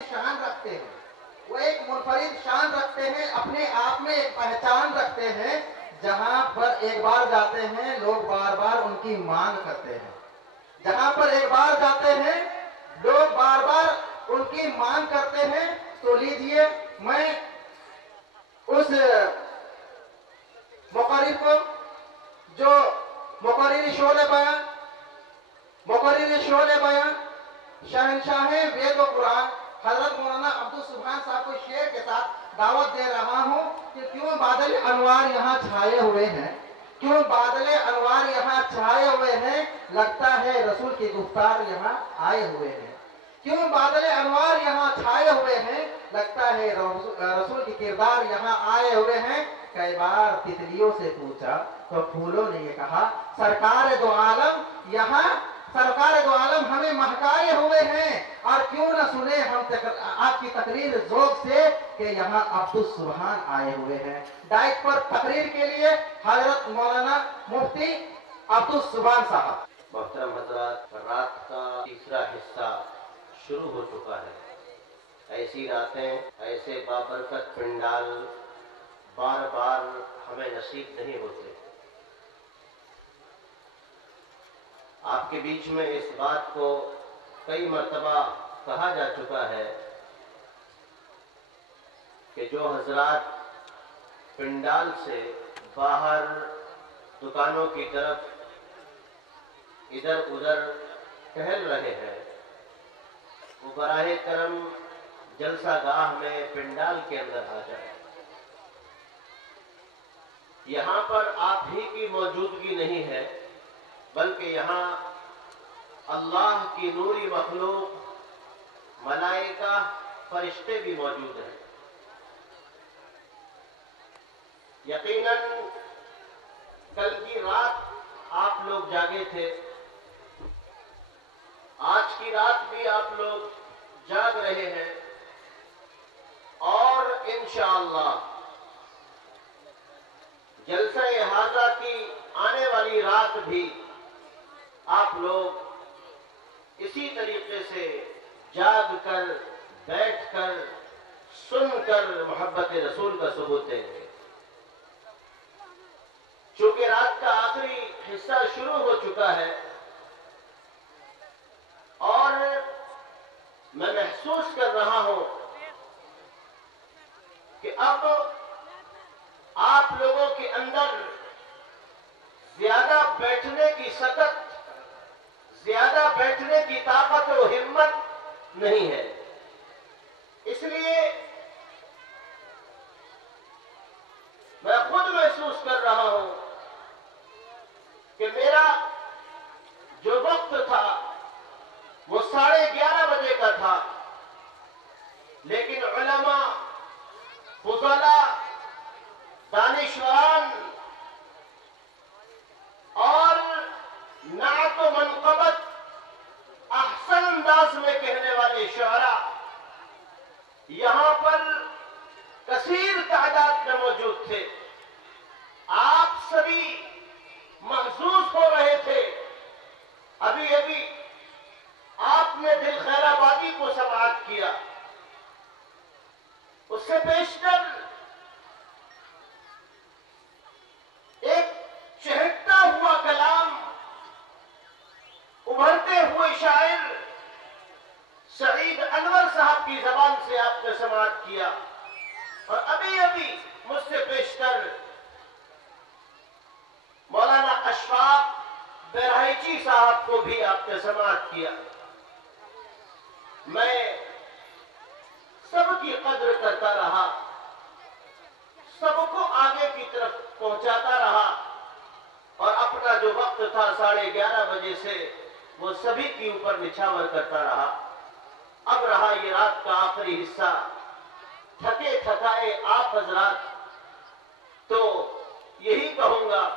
شان رکھتے ہیں، وہ ایک منفرد شان رکھتے ہیں، اپنے آپ میں ایک پہچان رکھتے ہیں، جہاں پر ایک بار جاتے ہیں لوگ بار بار ان کی مانگ کرتے ہیں، جہاں پر ایک بار جاتے ہیں لوگ بار بار ان کی مانگ کرتے ہیں۔ تو لیجئے میں اس مقرر کو جو مقرر شعلِ بیان شہنشاہ وید و قرآن حضرت مولانا عبدالسبحان صاحب کو شعر کے ساتھ دعوت دے رہا ہوں کہ کیوں بادل انوار یہاں چھائے ہوئے ہیں، کیوں بادل انوار یہاں چھائے ہوئے ہیں، لگتا ہے رسول کی گفتار یہاں آئے ہوئے ہیں، کیوں بادل انوار یہاں چھائے ہوئے ہیں، لگتا ہے رسول کی کردار یہاں آئے ہوئے ہیں۔ کئی بار تتلیوں سے پوچھا تو پھولوں نے یہ کہا سرکار دو عالم ہمیں مہکائے ہوئے ہیں، اور کیوں نہ سنے ہم آپ کی تقریر ذوق سے کہ یہاں عبدالسبحان آئے ہوئے ہیں۔ ڈائٹ پر تقریر کے لیے حضرت مولانا مفتی عبدالسبحان صاحب۔ محترم حضرات، رات کا تیسرا حصہ شروع ہو چکا ہے۔ ایسی راتیں، ایسے بابرکت پنڈال بار بار ہمیں نصیب نہیں ہوتے۔ آپ کے بیچ میں اس بات کو کئی مرتبہ کہا جا چکا ہے کہ جو حضرات پنڈال سے باہر دکانوں کی طرف ادھر ادھر ٹہل رہے ہیں، وہ براہ کرم جلسہ گاہ میں پنڈال کے اندر آ جائیں۔ یہاں پر آپ ہی کی موجودگی نہیں ہے، بلکہ یہاں اللہ کی نوری مخلوق ملائکہ فرشتے بھی موجود ہیں۔ یقیناً کل کی رات آپ لوگ جاگے تھے، آج کی رات بھی آپ لوگ جاگ رہے ہیں، اور انشاءاللہ جلسہ حاضہ کی آنے والی رات بھی آپ لوگ اسی طریقے سے جاگ کر، بیٹھ کر، سن کر محبت رسول کا ثبوت دیں گے۔ چونکہ رات کا آخری حصہ شروع ہو چکا ہے، اور میں محسوس کر رہا ہوں کہ اب آپ لوگوں کے اندر زیادہ بیٹھنے کی سکت، زیادہ بیٹھنے کی طاقت و ہمت نہیں ہے۔ اس لیے میں خود محسوس کر رہا ہوں کہ میرا جو وقت تھا وہ 11:30 بجے کا تھا، لیکن علماء، فضلاء، دانشوران اور نعت و منقبت احسن انداز میں کہنے والے شعراء یہاں پر کثیر تعداد میں موجود تھے۔ آپ سبھی محظوظ ہو رہے تھے۔ ابھی ابھی آپ نے دل خیر آبادی کو سماعت کیا، اس سے بیشتر ایک چہکتا ہوا کلام ابھرتے ہوئے شاعر سعید انور صاحب کی زبان سے آپ نے سماعت کیا، اور ابھی ابھی مجھ سے بیشتر مولانا اشفاق بہرائچی صاحب کو بھی آپ نے سماعت کیا۔ میں سب کی قدر کرتا رہا، سب کو آگے کی طرف پہنچاتا رہا، اور اپنا جو وقت تھا 11:30 بجے سے وہ سبھی کے اوپر نچھاور کرتا رہا۔ اب رہا یہ رات کا آخری حصہ، تھکے تھکائے آپ حضرات، تو یہی کہوں گا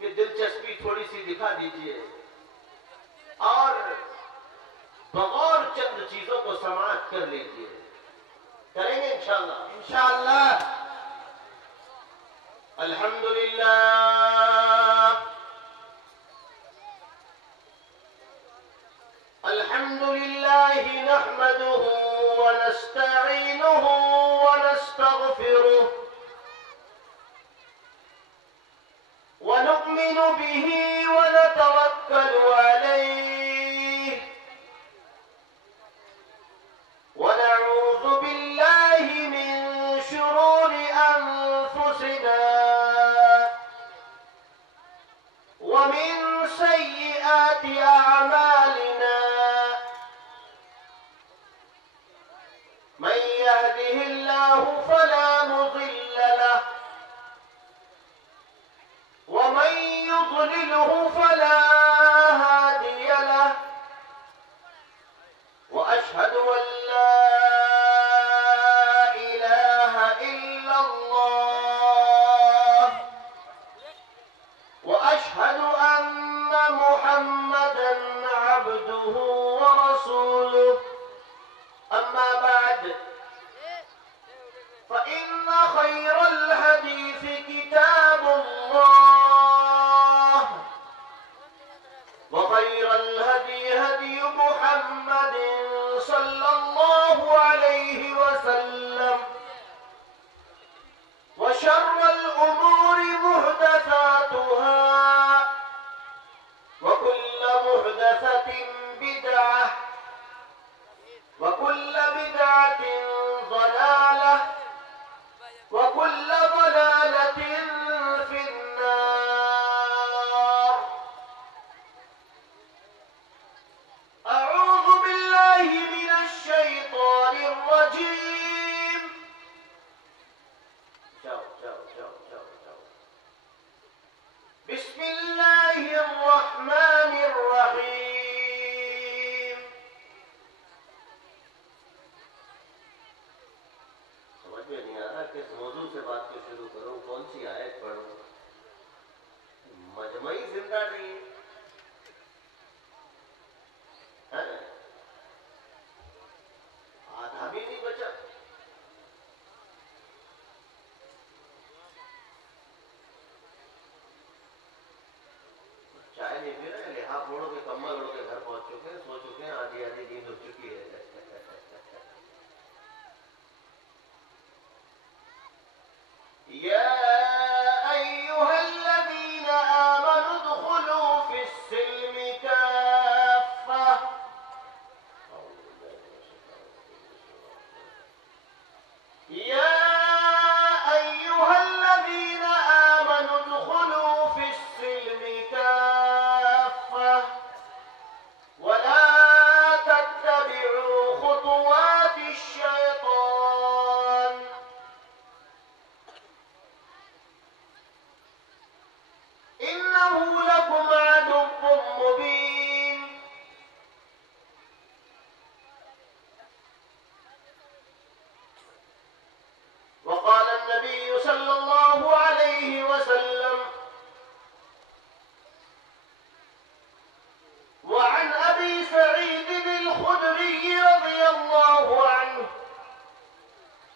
کہ دلچسپی تھوڑی سی دکھا دیجئے، اور بغور چند چیزوں کو سماعت کر لیجئے۔ کریں گے انشاءاللہ؟ انشاءاللہ۔ الحمدللہ الحمد لله نحمده ونستعينه ونستغفره ونؤمن به ونتوكل عليه ونعوذ بالله من شرور أنفسنا ومن سيئات أعمالنا من يهده الله فلا مضل له ومن يضلله فلا هادي له وأشهد أن لا إله إلا الله وأشهد أن محمدا عبده ورسوله أما بعد فإن خير الحديث كتاب الله وخير الهدي هدي محمد صلى الله عليه وسلم وشر الأمور محدثاتها وكل محدثة بدعة وكل بدعة ضلالة وكل ضلالة في النار. أعوذ بالله من الشيطان الرجيم. بسم الله الرحمن الرحيم. سمجھ میں نہیں آ رہا کس موضوع سے بات کو شروع کروں، کون سی آیت پڑھوں؟ مجمعی زندہ نہیں ہے، آدھا بھی نہیں بچا. چائے نہیں پی رہے، لحاظ موڑ کے کمبل اڑ کے گھر پہنچ چکے ہیں، سو چکے ہیں، آدھی آدھی نیند ہو چکی ہے. يا أيها الذين آمنوا ادخلوا في السلم كافة. يا أيها الذين آمنوا ادخلوا في السلم كافة ولا تتبعوا خطوات الشيطان إنه لكم عدو مبين. وقال النبي صلى الله عليه وسلم وعن أبي سعيد الخدري رضي الله عنه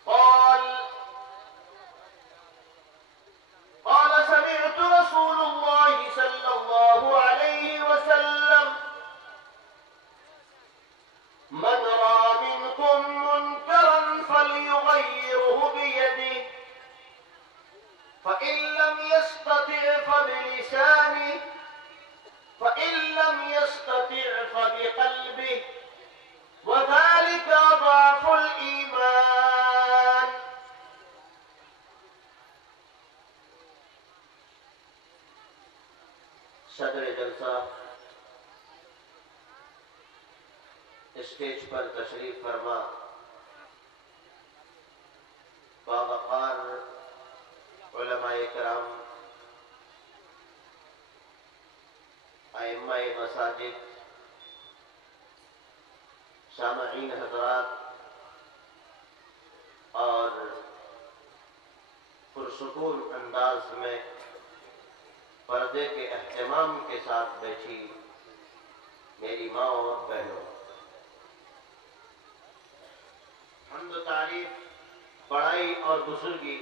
قال سمعت رسول الله صلى الله عليه وسلم من رأى منكم منكرا فليغيره بيده فإن لم يستطع فبلسانه فإن لم يستطع فبقلبه وذلك ضعف الإيمان. صدر جلسہ اسٹیج پر تشریف فرما باوقار علماء کرام، ائمہ مساجد، سامعین حضرات اور پرسکون انداز میں پردے کے اہتمام کے ساتھ بیٹھی میری ماں اور بہنوں، حمد و تعریف، بڑائی اور بزرگی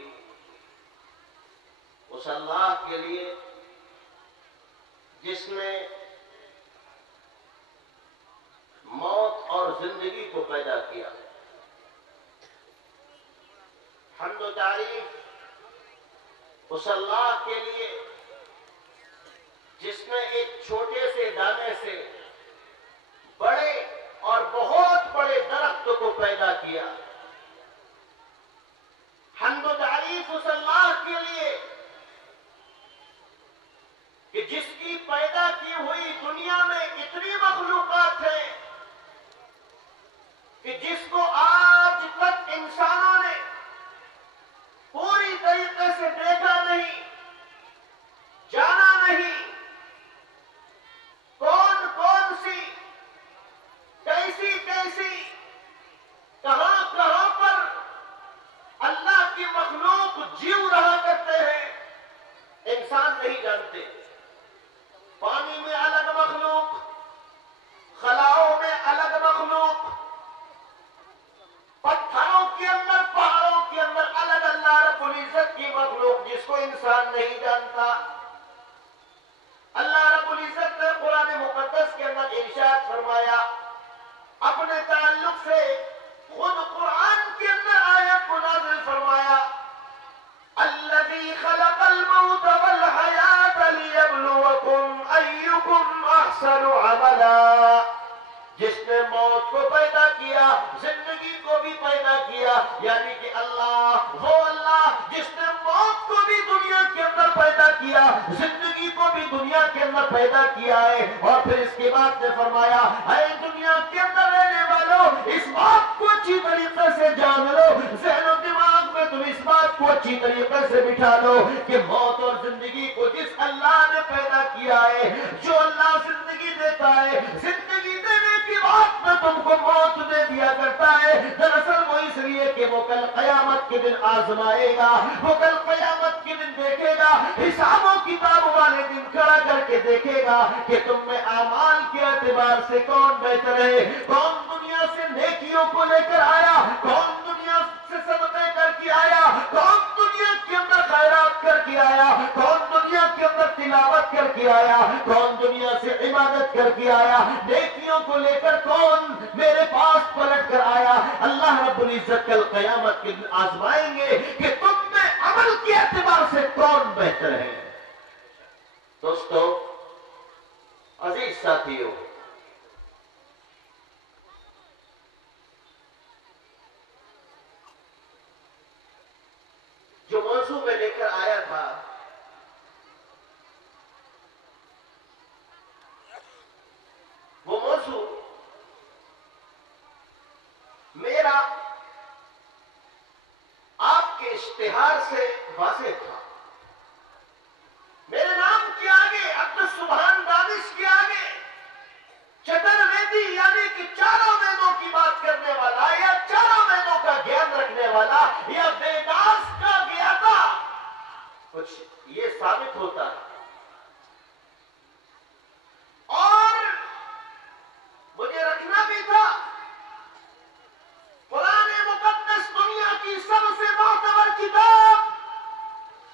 اس اللہ کے لیے جس نے اور زندگی کو پیدا کیا۔ حمد و تعریف اس اللہ کے لیے جس نے ایک چھوٹے سے دانے سے بڑے اور بہت بڑے درخت کو پیدا کیا۔ حمد و تعریف اس اللہ کے لیے کہ جس کی پیدا کی ہوئی دنیا میں اتنی مخلوقات ہیں کہ جس کو آج تک انسانوں نے پوری طریقے سے دیکھا نہیں، جانا نہیں، کون کون سی، کیسی کیسی، کہاں کہاں پر اللہ کی مخلوق جیو رہا کرتے ہیں، انسان نہیں جانتے۔ پانی میں الگ مخلوق، خلاؤں میں الگ مخلوق، پتھروں کے اندر، پہاڑوں کے اندر الگ اللہ رب العزت کی مخلوق جس کو انسان نہیں جانتا۔ اللہ رب العزت نے قرآن مقدس کے اندر ارشاد فرمایا اپنے تعلق سے، خود قرآن کے اندر آیت کو نازل فرمایا الذی خلق الموت والحیات لیبلوکم ایکم احسن عملا، جس نے موت کو پیدا کیا زندگی کو بھی پیدا کیا، یعنی کہ اللہ، وہ اللہ جس نے موت کو بھی دنیا کے اندر پیدا کیا، زندگی کو بھی دنیا کے اندر پیدا کیا ہے۔ اور پھر اس کے بعد نے فرمایا اے دنیا کے اندر رہنے والوں، اس بات کو اچھی طریقے سے جان لو، ذہن و دماغ میں تم اس بات کو اچھی طریقے سے بٹھا لو کہ موت اور زندگی کو جس اللہ نے پیدا کیا ہے، جو اللہ زندگی دیتا ہے، زندگی دینے کی بات میں تم کو موت دے دیا کرتا ہے، دراصل وہ اس لیے کہ وہ کل قیامت کے دن آزمائے گا، وہ کل قیامت کے دن دیکھے گا، حساب و کتاب والے دن کھڑا کر کے دیکھے گا کہ تم میں اعمال کے اعتبار سے کون بہتر ہے، کون دنیا سے نیکیوں کو لے کر آیا، کون دنیا سے صدقے کر کے آیا، کون دنیا کے اندر خیرات کر کے آیا، کون دنیا کے اندر تلاوت کر کے آیا، کون دنیا سے عبادت کر کے آیا، نیکیوں کو لے کر کون میرے پاس پلٹ کر آیا۔ اللہ رب العزت کل قیامت کے دن آزمائیں گے کہ تم میں عمل کے اعتبار سے کون بہتر ہے۔ دوستو، عزیز ساتھیوں، جو موضوع میں لے کر آیا تھا وہ موضوع میرا آپ کے اشتہار سے واضح تھا۔ میرے نام کے آگے، عبدالسبحان دانش کے آگے، چترویدی یعنی کہ چاروں ویدوں کی بات کرنے والا یا چاروں ویدوں کا گیان رکھنے والا یا ویداس کا گیاتا، کچھ یہ ثابت ہوتا ہے۔ اور مجھے رکھنا بھی تھا قرآن مقدس دنیا کی سب سے معتبر کتاب۔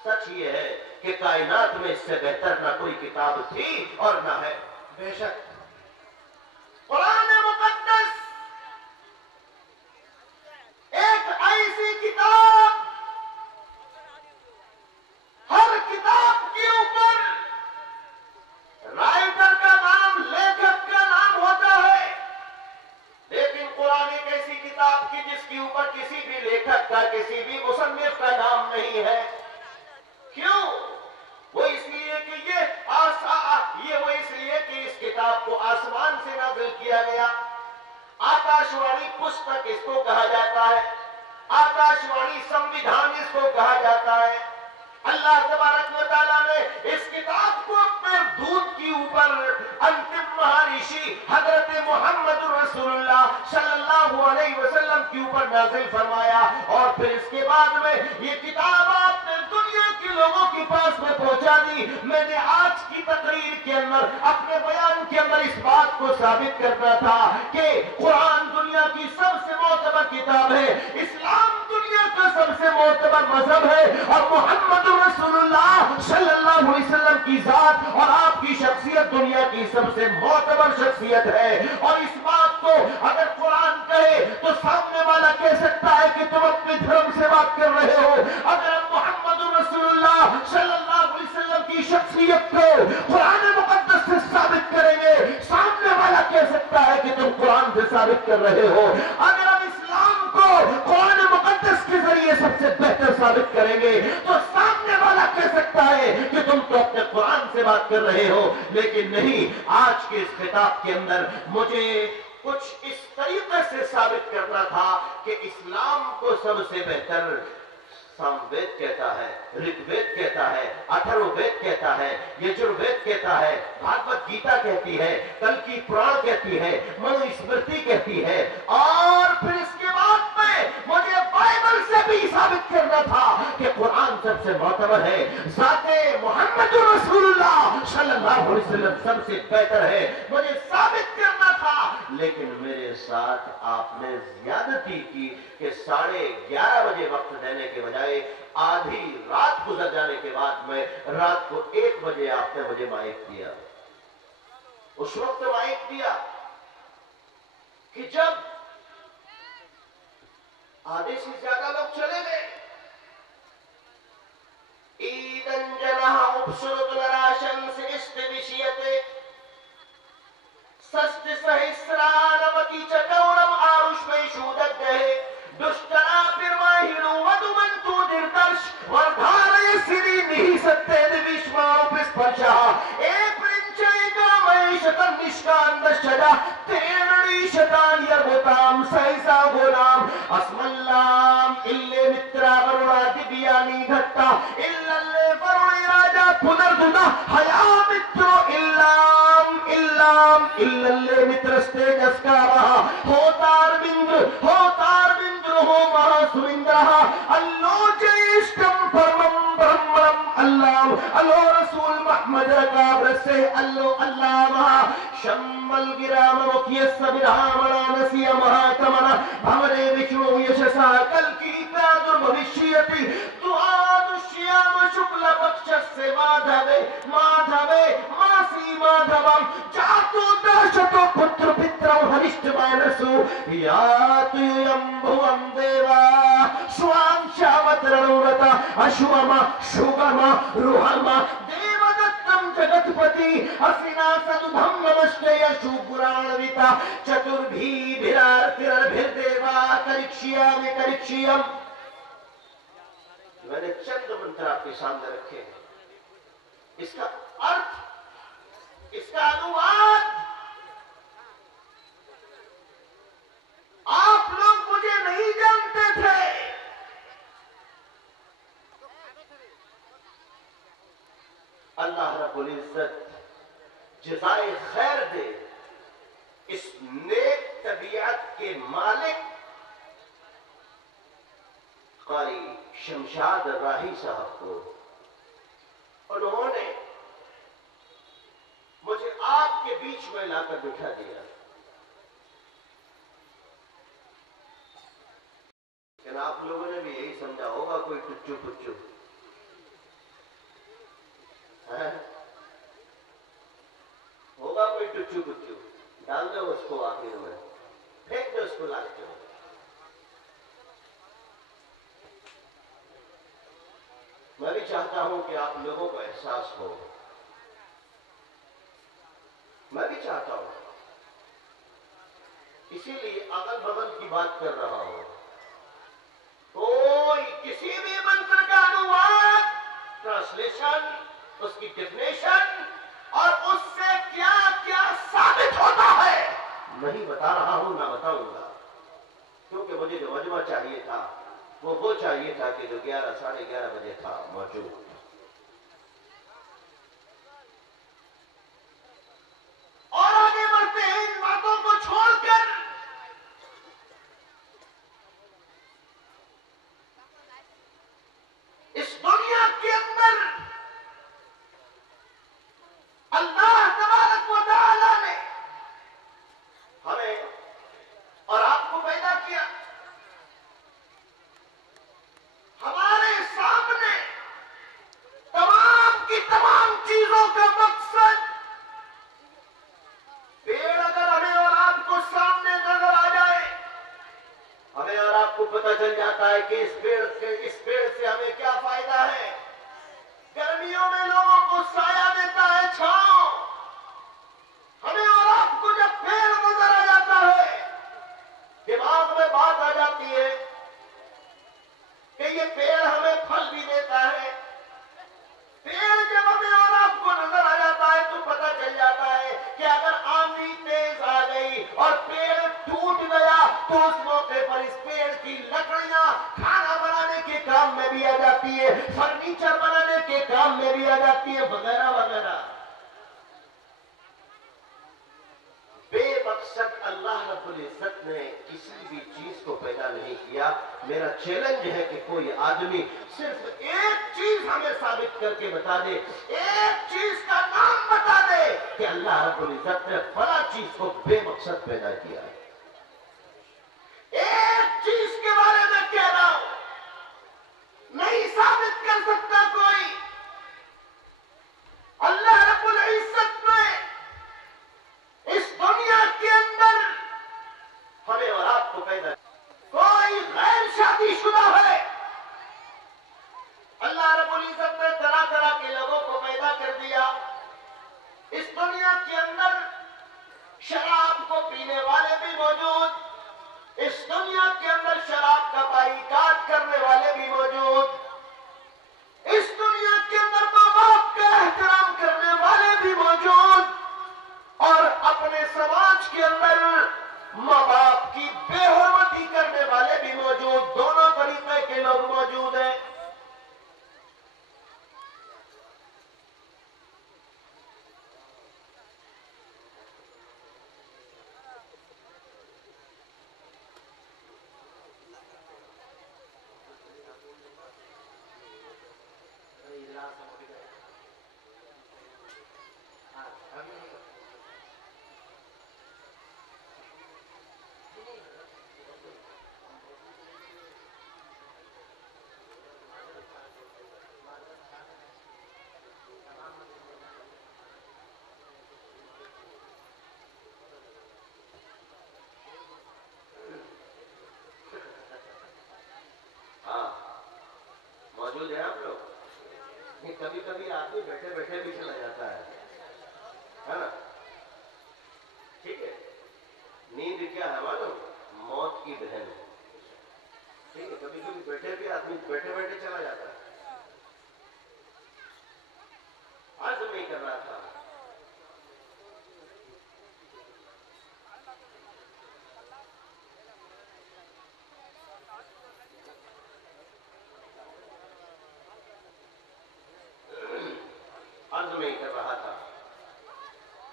سچ یہ ہے کہ کائنات میں اس سے بہتر نہ کوئی کتاب تھی اور نہ ہے۔ بے شک قرآن مقدس ایک ایسی کتاب، ہر کتاب کے اوپر رائٹر کا نام، لیکھک کا نام ہوتا ہے، لیکن قرآن ایک ایسی کتاب کی جس کے اوپر کسی بھی لیکھک کا، کسی بھی مصنف کا نام نہیں ہے۔ کیوں؟ وہ اس لیے کہ وہ اس لیے کہ اس کتاب کو آسمان سے نازل کیا گیا۔ آکاشوانی پستک اس کو کہا جاتا ہے، آکاشوانی سمویدھان اس کو کہا جاتا ہے۔ اللہ تبارک و تعالیٰ نے اس کتاب کو اپنے دودھ کی اوپر انتم مہارشی حضرت محمد رسول اللہ صلی اللہ علیہ وسلم کے اوپر نازل فرمایا، اور پھر اس کے بعد میں یہ کتاب آپ نے دنیا کے لوگوں کے پاس میں پہنچا دی۔ میں نے آج کی تقریر کے اندر، اپنے بیان کے اندر اس بات کو ثابت کرنا تھا کہ قرآن دنیا کی سب سے معتبر کتاب ہے، اسلام دنیا کا سب سے معتبر مذہب ہے، اور محمد رسول اللہ صلی اللہ علیہ وسلم کی ذات اور آپ کی شخصیت دنیا کی سب سے معتبر شخصیت ہے۔ اور اس بات کو اگر رہے تو سامنے والا کہہ سکتا ہے کہ تم اپنے دھرم سے بات کر رہے ہو. اگر ہم محمد رسول اللہ صلی اللہ علیہ وسلم کی شخصیت کو قرآن مقدس سے ثابت کریں گے, سامنے والا کہہ سکتا ہے کہ تم قرآن سے ثابت کر رہے ہو. اگر ہم اسلام کو قرآن مقدس کے ذریعے سب سے بہتر ثابت کریں گے تو سامنے والا کہہ سکتا ہے کہ تم تو اپنے قرآن سے بات کر رہے ہو. لیکن نہیں, آج کے اس خطاب کے اندر مجھے کچھ اس طریقے سے ثابت کرنا تھا کہ اسلام کو سب سے بہتر سام وید کہتا ہے, رگ وید کہتا ہے, اتھرو وید کہتا ہے, یجر وید کہتا ہے, بھاگوت گیتا کہتی ہے, کل کی پران کہتی ہے, منو اسمرتی کہتی ہے, اور پھر اس کے بعد میں مجھے بائبل سے بھی ثابت کرنا تھا کہ قرآن سب سے معتبر ہے, ذات محمد رسول اللہ صلی اللہ علیہ وسلم سب سے بہتر ہے, مجھے ثابت کرنا تھا. لیکن میرے ساتھ آپ نے زیادتی کی کہ 11:30 بجے وقت دینے کے بجائے آدھی رات گزر جانے کے بعد میں رات کو 1 بجے آپ نے مجھے مائک دیا. اس وقت مائک دیا کہ جب آدھے سے زیادہ لوگ چلے گئے. ایدن جناح ابسرت لراشن سے استوشیتے سست سہسرانوتی چکورم آروش میں شودت گئے دشتنا پرواہینو ودمنتو دردرش وردھارے سری نہیں سکتے دویشماؤ پسپرشا اے پرنچے کا میشتن نشکان دشجا تیرڑی شتان یربتام سیسا گولام اسم اللہ اللے مترا وروڑا دبیانی دھتا اللے وروڑی راجا پنردنا حیا مترو اللے مترستے جسکارہا ہوتار بندر ہو مہا سوندرہا اللو جیشکم پرمم برمم اللہ اللو رسول محمد رکاب رسے اللو اللہ مہا شمل گرام مکیس برہامنا نسی مہا کمنا بھمرے وشنو یشسا کل کی پیادر بھوشیتی دعاد شیام شکل بخشس سے مادھوے ماسی مادھوام جاتو داشتو پتر پترم ہرشت مانسو یاتو یمبھوام دیوا سوام شاوت رنورتا اشوما شوگما روحما دیو دتم جگت پتی اسنا سدھم نمشتے یشو پرانویتا چتر بھی بھرار ترر بھر دیوا کرکشیام کرکشیم. میں نے چند منتر آپ کے سامنے رکھے ہیں. اس کا ارتھ, اس کا انواد آپ لوگ مجھے نہیں جانتے تھے. اللہ رب العزت جزائے خیر دے اس نیک طبیعت کے مالک قاری شمشاد راہی صاحب کو. انہوں نے مجھے آپ کے بیچ میں لا کر بٹھا دیا. لیکن آپ لوگوں نے بھی یہی سمجھا ہوگا کوئی ٹچو پچو ہوگا, کوئی ٹچو پچو ڈال دو اس کو آخر میں, پھینک دو اس کو لاسٹ میں. میں بھی چاہتا ہوں کہ آپ لوگوں کو احساس ہو, میں بھی چاہتا ہوں, اسی لیے اگل بغل کی بات کر رہا ہوں. کوئی کسی بھی منتر کا انواد, ٹرانسلیشن, اس کی ڈیفینیشن اور اس سے کیا کیا ثابت ہوتا ہے نہیں بتا رہا ہوں, نہ بتاؤں گا, کیونکہ مجھے جو مجمع چاہیے تھا وہ چاہیے تھا کہ جو 11:30 بجے تھا موجود. اور آگے بڑھتے ہیں ان باتوں کو چھوڑ کر. اس دنیا کے اندر اللہ تبارک و تعالی نے ہمیں اور آپ کو پیدا کیا. ہمارے سامنے کو پتہ چل جاتا ہے کہ اس پیڑ سے ہمیں کیا فائدہ ہے۔ گرمیوں میں لوگوں کو سایہ دیتا ہے، چھاؤں۔ ہمیں اور آپ کو جب پیڑ نظر آ جاتا ہے، دماغ میں بات آ جاتی ہے کہ یہ پیڑ ہمیں پھل بھی دیتا ہے۔ پیڑ جب ہمیں اور آپ کو نظر آ جاتا ہے تو پتہ چل جاتا ہے کہ اگر آندھی تیز آ گئی اور پیڑ ٹوٹ گیا تو اس موقع پر اس پیڑ کی لکڑیاں کھانا بنانے کے کام میں بھی آ جاتی ہے، فرنیچر بنانے کے کام میں بھی آ جاتی ہے، وغیرہ وغیرہ۔ بے مقصد اللہ رب العزت نے کسی بھی چیز کو پیدا نہیں کیا۔ میرا چیلنج ہے کہ کوئی آدمی صرف ایک چیز ہمیں ثابت کر کے بتا دے، ایک چیز کا نام بتا دے کہ اللہ رب العزت نے فلاں چیز کو بے مقصد پیدا کیا ہے۔ ایک چیز کے بارے میں کہہ رہا ہوں، نہیں ثابت کر سکتا کوئی۔ اللہ رب العزت نے اس دنیا کے اندر ہمیں اور آپ کو پیدا کیا۔ کوئی غیر شادی شدہ ہے، اللہ رب العزت نے طرح طرح کے لوگوں کو پیدا کر دیا۔ اس دنیا کے اندر شراب کو پینے والے بھی موجود، اس دنیا کے اندر شراب کا بائیکاٹ کرنے والے بھی موجود، اس دنیا کے اندر ماں باپ کا احترام کرنے والے بھی موجود، اور اپنے سماج کے اندر ماں باپ کی بے حرمتی کرنے والے بھی موجود۔ دونوں طریقے کے لوگ موجود ہیں۔ موجود ہیں آپ لوگ؟ کبھی کبھی آدمی بیٹھے بیٹھے بھی چلا جاتا ہے نا؟ ٹھیک ہے، نیند کیا ہے معلوم؟ موت کی بہن ہے۔ ٹھیک ہے، کبھی کبھی بیٹھے بھی آدمی بیٹھے بیٹھے چلا جاتا ہے۔ آج نہیں کر رہا تھا، عرض نہیں کر رہا تھا،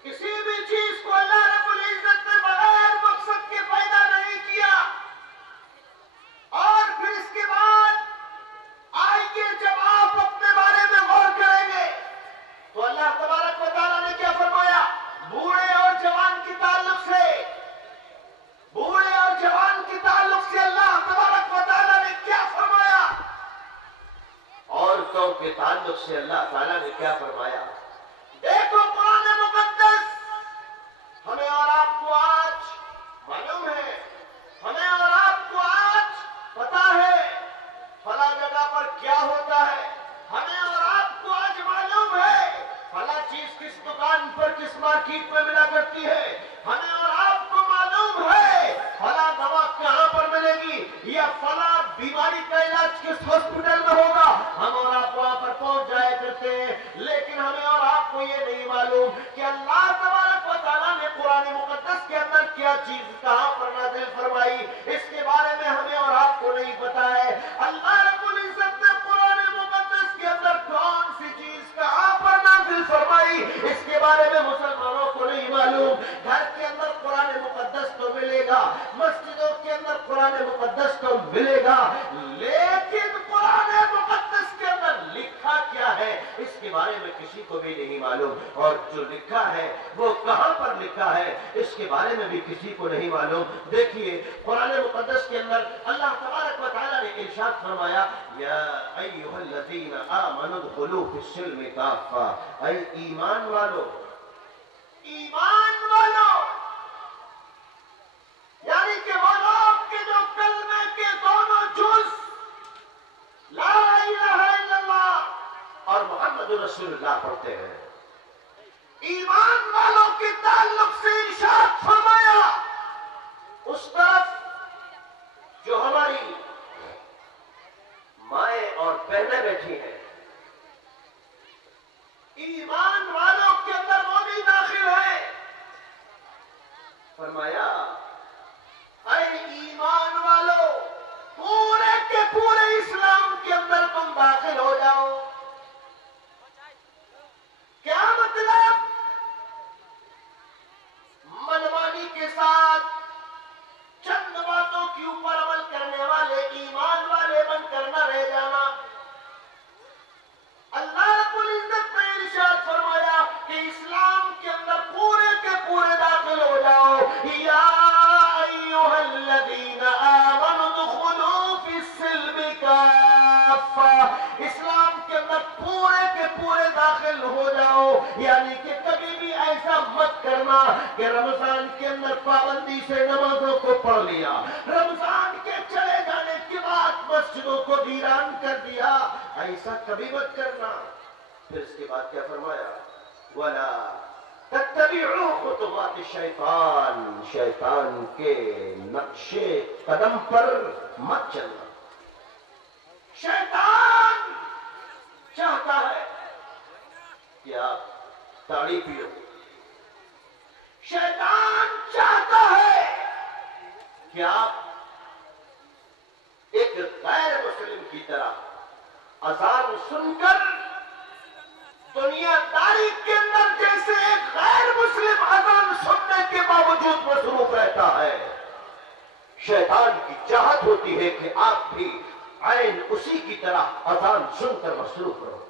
کسی بھی چیز کو اللہ رب العزت نے بغیر مقصد کے پیدا نہیں کیا۔ اور پھر اس کے بعد آئیے جب آپ اپنے بارے میں غور کریں گے تو اللہ تبارک و تعالیٰ نے کیا فرمایا؟ بوڑھے اور جوان کے تعلق سے، بوڑھے اور جوان کے تعلق سے اللہ تبارک و تعالیٰ نے کیا فرمایا؟ عورتوں کے تعلق سے اللہ تعالیٰ نے کیا فرمایا؟ دیکھو قرآن مقدس ہمیں اور آپ کو آج معلوم ہے، ہمیں اور آپ کو آج پتا ہے فلاں جگہ پر کیا ہوتا ہے، ہمیں اور آپ کو آج معلوم ہے فلاں چیز کس دکان پر کس مارکیٹ میں ملا کرتی ہے، ہمیں اور آپ کو معلوم ہے فلاں دوا کہاں پر ملے گی یا فلاں بیماری کا علاج کس ہاسپٹل میں ہوگا، ہم اور آپ وہاں پر پہنچ جائے کرتے ہیں۔ لیکن ہمیں اور آپ کو یہ نہیں معلوم کہ اللہ تبارک و تعالیٰ نے قرآن مقدس کے اندر کیا چیز کہاں پر نازل فرمائی، اس کے بارے میں ہمیں اور آپ کو نہیں پتا ہے۔ اللہ رب العزت نے قرآن مقدس کے اندر کون سی چیز کہاں پر نازل فرمائی، اس کے بارے میں مسلمانوں کو نہیں معلوم۔ گھر کے اندر قرآن مقدس تو ملے گا، مسجدوں کے اندر قرآن مقدس تو ملے گا، لیکن قرآن مقدس کے اندر لکھا کیا ہے اس کے بارے میں کسی کو بھی نہیں معلوم، اور جو لکھا ہے وہ کہاں پر لکھا ہے اس کے بارے میں بھی کسی کو نہیں معلوم۔ دیکھیے قرآن مقدس کے اندر اللہ تبارک و تعالیٰ نے ارشاد فرمایا، یا ایھا الذین آمنوا ادخلوا فی السلم کافہ، اے ایمان والو، ایمان والو، یعنی کہ وہ لوگ کہ جو کلمے کے دونوں رسول اللہ پڑھتے ہیں۔ ایمان والوں کے تعلق سے ارشاد فرمایا، اس طرف جو ہماری مائیں اور بہنیں بیٹھی ہیں، ایمان والوں کے اندر وہ بھی داخل ہے۔ فرمایا اے ایمان والو، پورے کے پورے اسلام کے اندر تم داخل ہو جاؤ۔ کیا مطلب؟ منمانی کے ساتھ چند باتوں کے اوپر عمل کرنے والے ایمان والے بن کر نہ رہ جانا۔ اللہ رب العزت نے ارشاد فرمایا کہ اسلام کے اندر پورے کے پورے داخل ہو جاؤ۔ یا ایھا الذین آمنوا ادخلوا فی السلم کافہ، اسلام کے اندر پورے کے پورے داخل ہو جاؤ۔ یعنی کہ کبھی بھی ایسا مت کرنا کہ رمضان کے اندر پابندی سے نمازوں کو پڑھ لیا، رمضان کے چلے جانے کے بعد مسجدوں کو ویران کر دیا، ایسا کبھی مت کرنا۔ پھر اس کے بعد کیا فرمایا؟ وَلَا تَتَّبِعُوا خُطُوَاتِ الشَّيْطَانِ، شیطان کے نقش قدم پر مت چلنا۔ شیطان چاہتا ہے کہ آپ تاڑی پیو، شیطان چاہتا ہے کہ آپ ایک غیر مسلم کی طرح اذان سن کر دنیا داری کے اندر جیسے ایک غیر مسلم اذان سننے کے باوجود مصروف رہتا ہے، شیطان کی چاہت ہوتی ہے کہ آپ بھی عین اسی کی طرح اذان سن کر مصروف رہو۔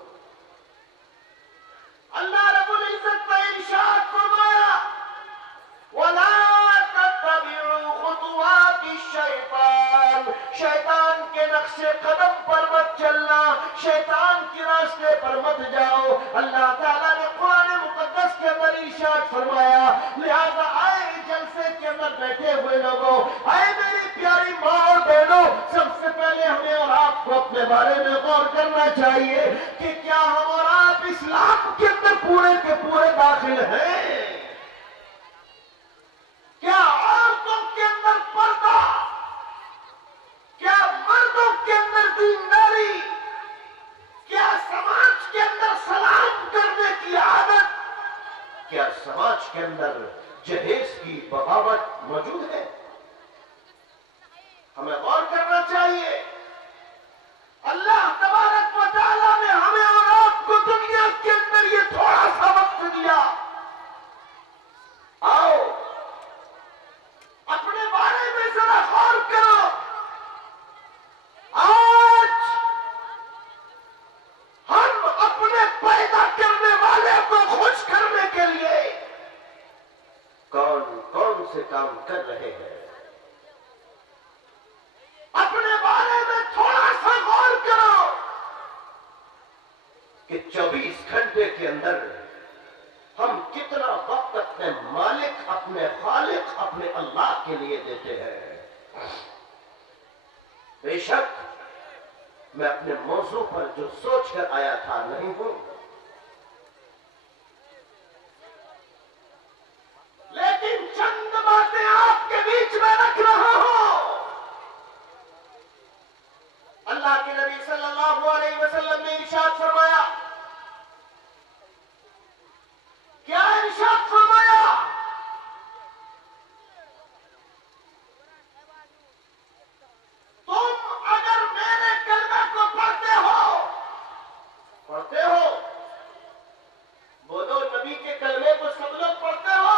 اللہ رب العزت نے ارشاد فرمایا وَلَا تَتَّبِعُوا خُطُوَاتِ الشَّيْطَانِ، شیطان کے نقش قدم پر مت چلنا، شیطان کے راستے پر مت جاؤ۔ اللہ تعالیٰ نے قرآن مقدس کے اندر ارشاد فرمایا، لہذا آئے جلسے کے اندر بیٹھے ہوئے لوگوں، اے میری پیاری ماں اور بہنوں، سب سے پہلے ہمیں اور آپ کو اپنے بارے میں غور کرنا چاہیے کہ کیا ہم اور آپ اسلام کے اندر پورے کے پورے داخل ہیں؟ کیا عورتوں کے اندر پردہ، کیا مردوں کے اندر دینداری، کیا سماج کے اندر سلام کرنے کی عادت، کیا سماج کے اندر جہیز کی بغاوت موجود ہے؟ ہمیں غور کرنا چاہیے۔ اللہ تبارک و تعالیٰ نے ہمیں اور آپ کو دنیا کے اندر یہ تھوڑا سا وقت دیا، آؤ اپنے بارے میں ذرا غور کرو۔ آج ہم اپنے پیدا کرنے والے کو خوش کرنے کے لیے کون کون سے کام کر رہے ہیں؟ اپنے بارے میں تھوڑا سا غور کرو کہ 24 گھنٹے کے اندر ہم کتنا وقت اپنے مالک، اپنے خالق، اپنے اللہ کے لیے دیتے ہیں۔ بے شک میں اپنے موضوع پر جو سوچ کر آیا تھا نہیں ہوں، لیکن چند باتیں آپ کے بیچ میں رکھ رہا ہوں۔ اللہ کے نبی صلی اللہ علیہ وسلم نے ارشاد فرمایا، کیا ارشاد فرمایا؟ تم اگر میرے کلمہ کو پڑھتے ہو بولو نبی کے کلمے کو سب لوگ پڑھتے ہو،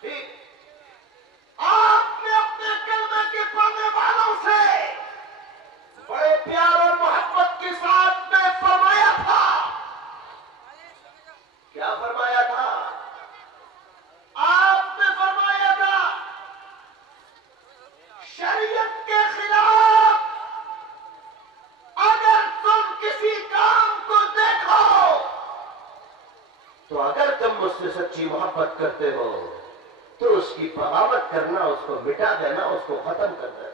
ٹھیک؟ آپ نے اپنے کلمے کے پڑھنے والوں سے بڑے پیار اور محبت کے ساتھ میں فرمایا تھا۔ کیا فرمایا تھا؟ آپ نے فرمایا تھا شریعت کے خلاف اگر تم کسی کام کو دیکھو تو اگر تم مجھ سے سچی محبت کرتے ہو تو اس کی بغاوت کرنا، اس کو مٹا دینا، اس کو ختم کر دینا۔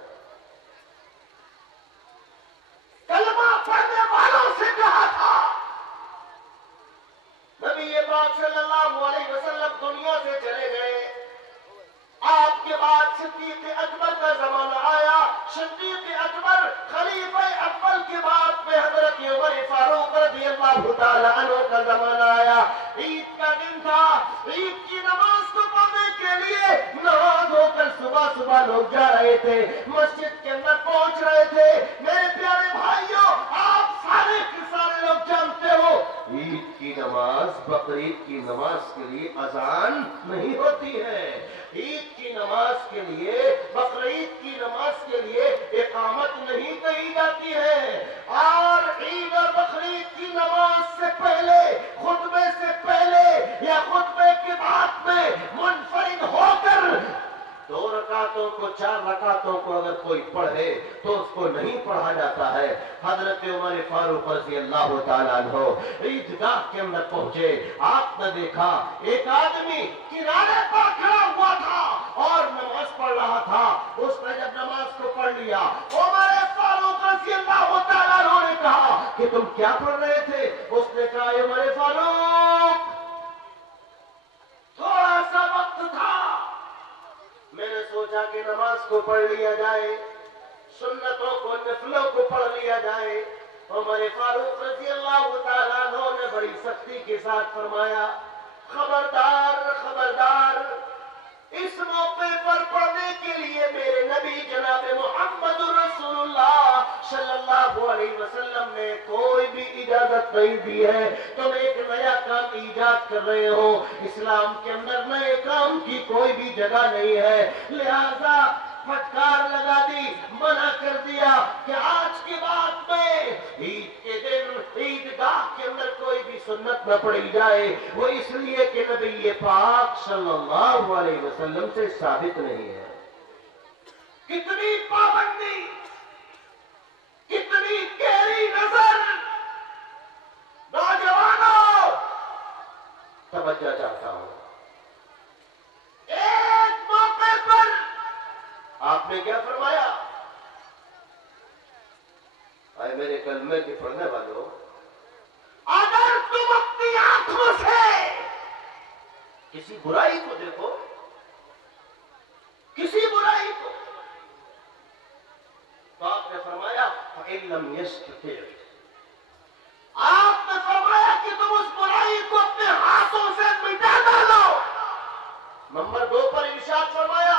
کلمہ پڑھنے والوں سے کہا تھا مسجد کے اندر پہنچ رہے تھے. میرے پیارے بھائیوں، آپ سارے کے سارے لوگ جانتے ہو عید کی نماز، بقرعید کی نماز کے لیے اذان نہیں ہوتی ہے. عید کی نماز کے لیے، بقرعید کی نماز کے لیے اقامت نہیں کہی جاتی ہے. اور عید اور بقرعید کی نماز سے پہلے، خطبے سے پہلے یا خطبے کے بعد میں منفرد ہو کر 2 رکعتوں کو، 4 رکعتوں کو اگر کوئی پڑھے تو اس کو نہیں پڑھا جاتا ہے. حضرت عمر فاروق رضی اللہ تعالیٰ عنہ عیدگاہ کے اندر پہنچے. آپ نے دیکھا ایک آدمی کنارے پر کھڑا ہوا تھا اور نماز پڑھ رہا تھا. اس نے جب نماز کو پڑھ لیا، عمر فاروق رضی اللہ تعالیٰ عنہ نے کہا کہ تم کیا پڑھ رہے تھے؟ اس نے کہا عمر فاروق، تھوڑا سا وقت تھا، میں نے سوچا کہ نماز کو پڑھ لیا جائے، سنتوں کو، نفلوں کو پڑھ لیا جائے. عمر فاروق رضی اللہ تعالیٰ عنہ نے بڑی سختی کے ساتھ فرمایا، خبردار خبردار، اس موقع پر پڑھنے کے لیے میرے نبی جناب محمد رسول اللہ صلی اللہ علیہ وسلم نے کوئی بھی اجازت نہیں دی ہے. تم ایک نیا کام ایجاد کر رہے ہو. اسلام کے اندر نئے کام کی کوئی بھی جگہ نہیں ہے. لہذا پھٹکار لگا دی، منع کر دیا کہ آج کے بعد میں عید کے دن عیدگاہ کے اندر کوئی بھی سنت نہ پڑھی جائے. وہ اس لیے کہ نبی پاک صلی اللہ علیہ وسلم سے ثابت نہیں ہے. کتنی پابندی، کتنی گہری نظر. نوجوانوں، توجہ چاہتا ہوں، ایک موقع پر آپ نے کیا فرمایا؟ اے میرے کلمے کے پڑھنے والوں، اگر تم اپنی آنکھوں سے کسی برائی کو دیکھو، کسی برائی کو، تو آپ نے فرمایا فَإِن لَمْ يَسْتَطِعْ، آپ نے فرمایا کہ تم اس برائی کو اپنے ہاتھوں سے مٹا ڈالو. نمبر 2 پر ارشاد فرمایا،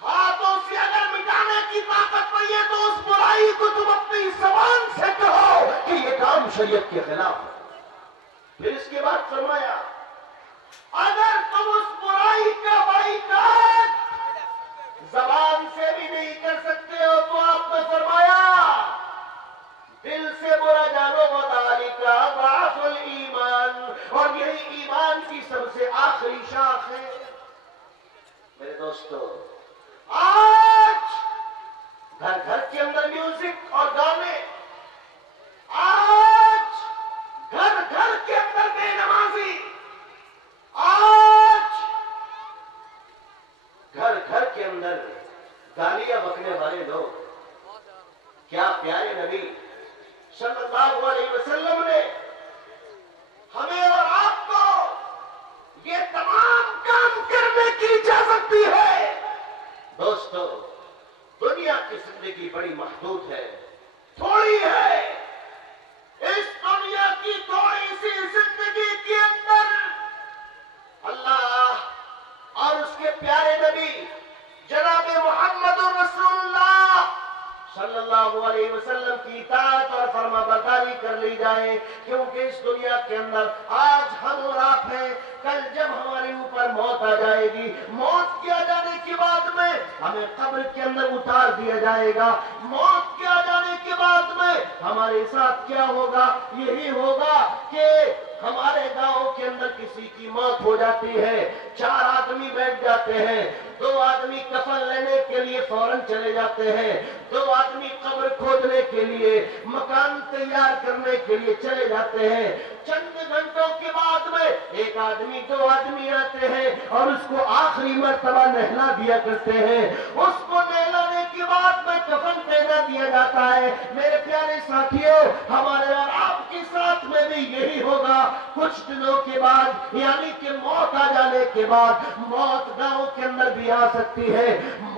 ہاتھوں سے اگر مٹانے کی طاقت نہیں ہے تو اس برائی کو تم اپنی زبان سے کہو کہ یہ کام شریعت کے خلاف ہے. پھر اس کے بعد فرمایا، اگر تم اس برائی کا بائیکاٹ زبان سے بھی نہیں کر سکتے ہو تو آپ نے فرمایا دل سے برا جانو وَذَلِكَ ضَعْفُ الْإِيمَانِ، اور یہی ایمان کی سب سے آخری شاخ ہے. میرے دوستو، آج گھر گھر کے اندر میوزک اور گانے، آج گھر گھر کے اندر بے نمازی، آج گھر گھر کے اندر گالیاں بکنے والے لوگ. کیا پیارے نبی صلی اللہ علیہ وسلم نے ہمیں اور آپ کو یہ تمام کام کرنے کی اجازت دی ہے؟ دوستو، دنیا کی زندگی بڑی محدود ہے، تھوڑی ہے. اس دنیا کی تھوڑی سی زندگی کے اندر اللہ اور اس کے پیارے نبی جناب محمد رسول اللہ صلی اللہ علیہ وسلم کی اطاعت اور فرما برداری کر لی جائے. کیونکہ اس دنیا کے اندر آج ہم اور آپ ہیں، کل جب ہمارے اوپر موت آ جائے گی، موت کے آ جانے کے بعد میں ہمیں قبر کے اندر اتار دیا جائے گا. موت کے آ جانے کے بعد میں ہمارے ساتھ کیا ہوگا؟ یہی ہوگا کہ ہمارے گاؤں کے اندر کسی کی موت ہو جاتی ہے، 4 آدمی بیٹھ جاتے ہیں، 2 آدمی کفن لینے کے لیے فوراً چلے جاتے ہیں، 2 آدمی قبر کھودنے کے لیے، مکان تیار کرنے کے لیے چلے جاتے ہیں. چند گھنٹوں کے بعد میں 1 آدمی 2 آدمی آتے ہیں اور اس کو آخری مرتبہ نہلا دیا کرتے ہیں. اس کو نہلانے کے بعد میں کفن پہنا دیا جاتا ہے. میرے پیارے ساتھیوں، ہمارے اور آپ کے ساتھ میں بھی یہی ہوگا. کچھ دنوں کے بعد، یعنی کہ موت آ جانے کے بعد، موت گاؤں کے اندر بھی آ سکتی ہے،